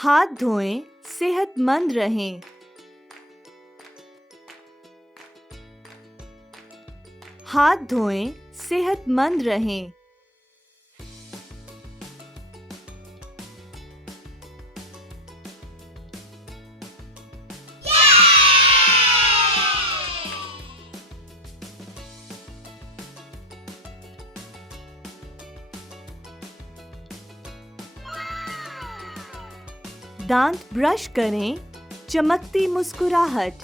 हाथ धोएं, सेहतमंद रहें। हाथ धोएं, सेहतमंद रहें। दांत ब्रश करें, चमकती मुस्कुराहट।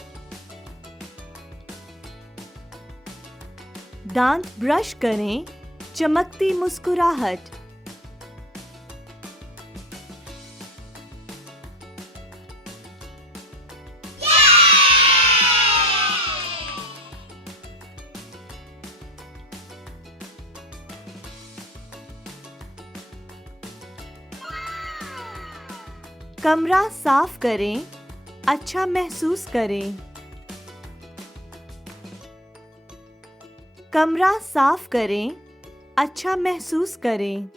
दांत ब्रश करें, चमकती मुस्कुराहट। कमरा साफ करें, अच्छा महसूस करें। कमरा साफ करें, अच्छा महसूस करें।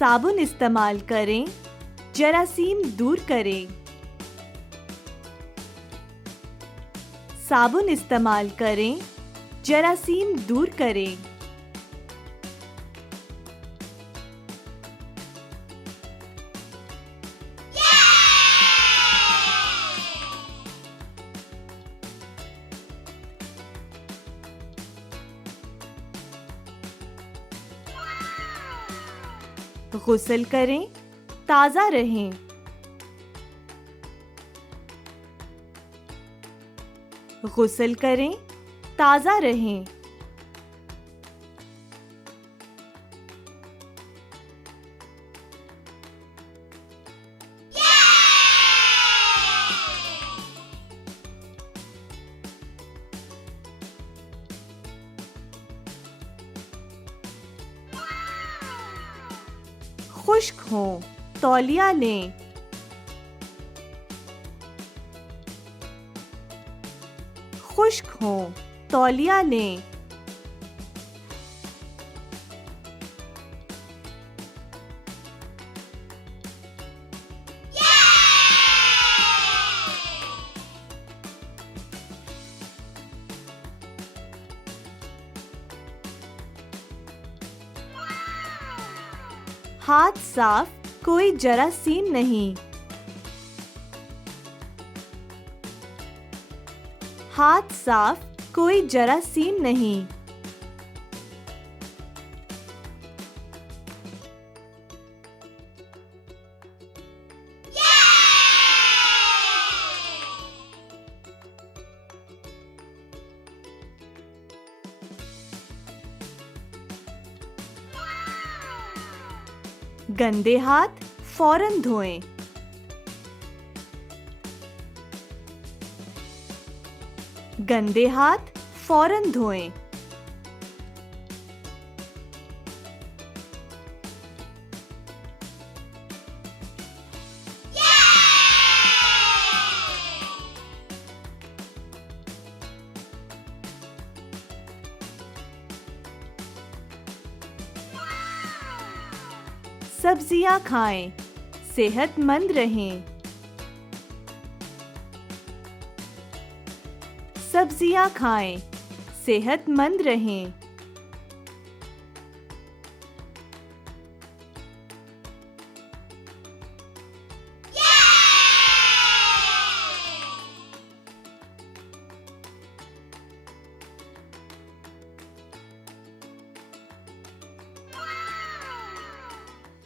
साबुन इस्तेमाल करें, जरासीम दूर करें। साबुन इस्तेमाल करें, जरासीम दूर करें। गुस्ल करें, ताज़ा रहें। गुस्ल करें, ताज़ा रहें। खुश्क हों, तौलिया लें। खुश्क हों, तौलिया लें। हाथ साफ, कोई जरासीम नहीं। हाथ साफ, कोई जरासीम नहीं। गंदे हाथ फौरन धोएं। गंदे हाथ फौरन धोएं। सब्जियां खाएं, सेहतमंद रहें। सब्जियां खाएं, सेहतमंद रहें।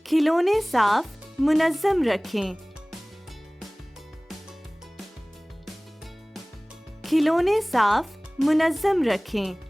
खिलौने साफ, मुनज़्ज़म रखें। खिलौने साफ, मुनज़्ज़म रखें।